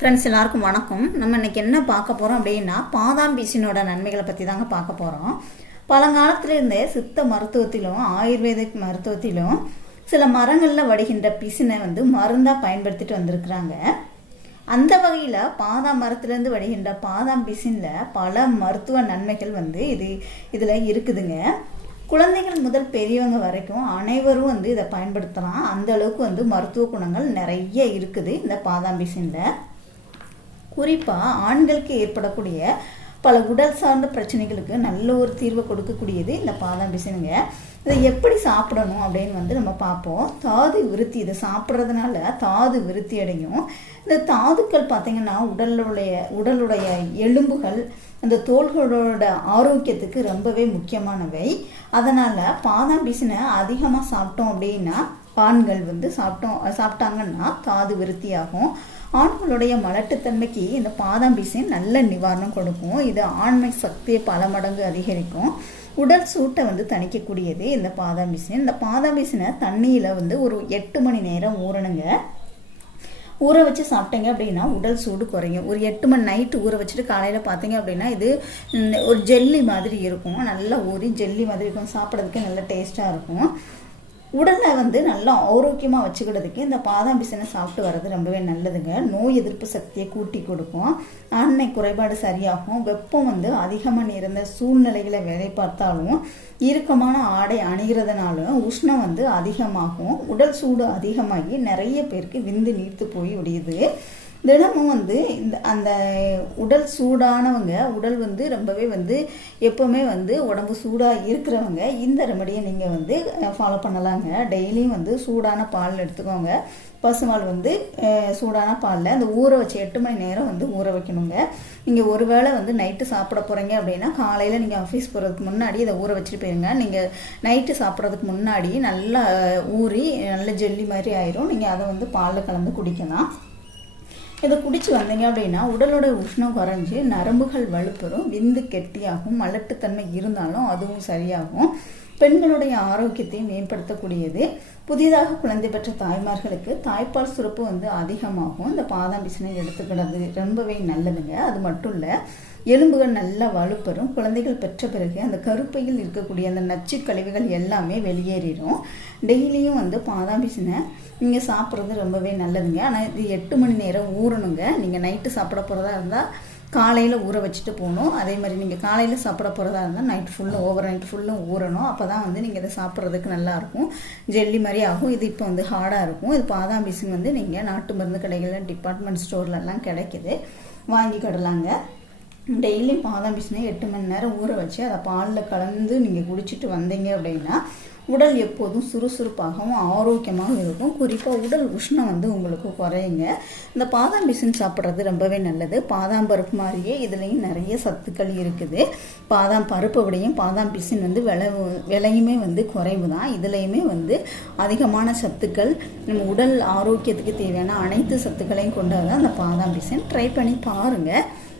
Friends எல்லாருக்கும் வணக்கம். நம்ம இன்னைக்கு என்ன பார்க்க போகிறோம் அப்படின்னா பாதாம் பீசினோட நன்மைகளை பற்றி தாங்க பார்க்க போகிறோம் பழங்காலத்திலிருந்தே சித்த மருத்துவத்திலும் ஆயுர்வேதிக் மருத்துவத்திலும் சில மரங்களில் வடிகின்ற பிசினை வந்து மருந்தாக பயன்படுத்திட்டு வந்திருக்கிறாங்க. அந்த வகையில் பாதாம் மரத்துலேருந்து வடிகின்ற பாதாம் பிசினில் பல மருத்துவ நன்மைகள் வந்து இது இதில் இருக்குதுங்க. குழந்தைகள் முதல் பெரியவங்க வரைக்கும் அனைவரும் வந்து இதை பயன்படுத்தலாம். அந்த அளவுக்கு வந்து மருத்துவ குணங்கள் நிறைய இருக்குது இந்த பாதாம் பிசினில். குறிப்பாக ஆண்களுக்கு ஏற்படக்கூடிய பல உடல் சார்ந்த பிரச்சனைகளுக்கு நல்ல ஒரு தீர்வை கொடுக்கக்கூடியது இந்த பாதாம் பிசினுங்க. இதை எப்படி சாப்பிடணும் அப்படின்னு வந்து நம்ம பார்ப்போம். தாது விருத்தி இதை சாப்பிட்றதுனால தாது விருத்தி அடையும். இந்த தாதுக்கள் பார்த்திங்கன்னா உடலுடைய உடலுடைய எலும்புகள் அந்த தோள்களோட ஆரோக்கியத்துக்கு ரொம்பவே முக்கியமானவை. அதனால் பாதாம் பிசினை அதிகமாக சாப்பிட்டோம் அப்படின்னா ஆண்கள் வந்து சாப்பிட்டோம் சாப்பிட்டாங்கன்னா தாது விருத்தியாகும். ஆண்களுடைய மலட்டுத்தன்மைக்கு இந்த பாதாம் பிசின் நல்ல நிவாரணம் கொடுக்கும். இது ஆண்மை சக்தியை பல மடங்கு அதிகரிக்கும். உடல் சூட்டை வந்து தணிக்கக்கூடியது இந்த பாதாம் பிசின் இந்த பாதாம் பிசினை தண்ணியில் வந்து ஒரு எட்டு மணி நேரம் ஊறணுங்க. ஊற வச்சு சாப்பிட்டீங்க அப்படின்னா உடல் சூடு குறையும். ஒரு எட்டு மணி நைட்டு ஊற வச்சுட்டு காலையில் பார்த்தீங்க அப்படின்னா இது ஒரு ஜெல்லி மாதிரி இருக்கும். நல்லா ஊறி ஜெல்லி மாதிரி இருக்கும். சாப்பிட்றதுக்கு நல்ல டேஸ்ட்டாக இருக்கும். உடலை வந்து நல்லா ஆரோக்கியமாக வச்சுக்கிறதுக்கு இந்த பாதாம் பிசினை சாப்பிட்டு வர்றது ரொம்பவே நல்லதுங்க. நோய் எதிர்ப்பு சக்தியை கூட்டி கொடுக்கும். ஆண்மை குறைபாடு சரியாகும். வெப்பம் வந்து அதிகமாக இருந்த சூழ்நிலைகளை வேலை பார்த்தாலும் இறுக்கமான ஆடை அணிகிறதுனாலும் உஷ்ணம் வந்து அதிகமாகும். உடல் சூடு அதிகமாகி நிறைய பேருக்கு விந்து நீர்த்து போய் விடியுது தினமும் வந்து இந்த அந்த உடல் சூடானவங்க உடல் வந்து ரொம்பவே வந்து எப்போவுமே வந்து உடம்பு சூடாக இருக்கிறவங்க இந்த ரெமடியை நீங்கள் வந்து ஃபாலோ பண்ணலாங்க. டெய்லியும் வந்து சூடான பால் எடுத்துக்கோங்க. பசுமால் வந்து சூடான பாலில் அந்த ஊற வச்சு எட்டு மணி நேரம் வந்து ஊற வைக்கணுங்க. நீங்கள் ஒரு வேளை வந்து நைட்டு சாப்பிட போகிறீங்க அப்படின்னா காலையில் நீங்கள் ஆஃபீஸ் போகிறதுக்கு முன்னாடி இதை ஊற வச்சுட்டு போயிருங்க. நீங்கள் நைட்டு சாப்பிட்றதுக்கு முன்னாடி நல்லா ஊறி நல்ல ஜெல்லி மாதிரி ஆயிரும். நீங்கள் அதை வந்து பாலில் கலந்து குடிக்கலாம். இதை குடிச்சு வந்தீங்க அப்படின்னா உடலோட உஷ்ணம் குறைஞ்சி நரம்புகள் வலுப்பெறும் விந்து கெட்டியாகும் மலட்டுத்தன்மை இருந்தாலும் அதுவும் சரியாகும். பெண்களுடைய ஆரோக்கியத்தை மேம்படுத்தக்கூடியது. புதிதாக குழந்தை பெற்ற தாய்மார்களுக்கு தாய்ப்பால் சுரப்பு வந்து அதிகமாகும். இந்த பாதாம் பிசினை எடுத்துக்கிறது ரொம்பவே நல்லதுங்க. அது மட்டும் இல்லை எலும்புகள் நல்லா வலுப்பெறும். குழந்தைகள் பெற்ற பிறகு அந்த கருப்பையில் இருக்கக்கூடிய அந்த நச்சு கழிவுகள் எல்லாமே வெளியேறிடும் டெய்லியும் வந்து பாதாம் பிசினை நீங்கள் சாப்பிட்றது ரொம்பவே நல்லதுங்க. ஆனால் இது எட்டு மணி நேரம் ஊறணுங்க. நீங்கள் நைட்டு சாப்பிட போகிறதா இருந்தால் காலையில் ஊற வச்சுட்டு போகணும். அதே மாதிரி நீங்கள் காலையில் சாப்பிட போகிறதா இருந்தால் நைட் ஃபுல்லும் ஓவர் நைட் ஃபுல்லும் ஊறணும். அப்போ தான் வந்து நீங்கள் இதை சாப்பிட்றதுக்கு நல்லாயிருக்கும் ஜெல்லி மாதிரி ஆகும். இது இப்போ வந்து ஹார்டாக இருக்கும். இது பாதாம் பிசின் வந்து நீங்கள் நாட்டு மருந்து கடைகளில் டிபார்ட்மெண்ட் ஸ்டோர்லலாம் கிடைக்கிது. வாங்கிக்கிடலாங்க டெய்லி பாதாம் பிசினை எட்டு மணி நேரம் ஊற வச்சு அதை பாலில் கலந்து நீங்கள் குடிச்சிட்டு வந்தீங்க அப்படின்னா உடல் எப்போதும் சுறுசுறுப்பாகவும் ஆரோக்கியமாகவும் இருக்கும். குறிப்பாக உடல் உஷ்ணம் வந்து உங்களுக்கு குறையுங்க. இந்த பாதாம் பிசின் சாப்பிட்றது ரொம்பவே நல்லது. பாதாம் பருப்பு மாதிரியே இதுலேயும் நிறைய சத்துக்கள் இருக்குது. பாதாம் பருப்பை விடையும் பாதாம் பிசின் வந்து விலை விலையுமே வந்து குறைவு தான் இதுலேயுமே வந்து அதிகமான சத்துக்கள் நம்ம உடல் ஆரோக்கியத்துக்கு தேவையான அனைத்து சத்துக்களையும் கொண்டது அந்த பாதாம் பிசின். ட்ரை பண்ணி பாருங்கள்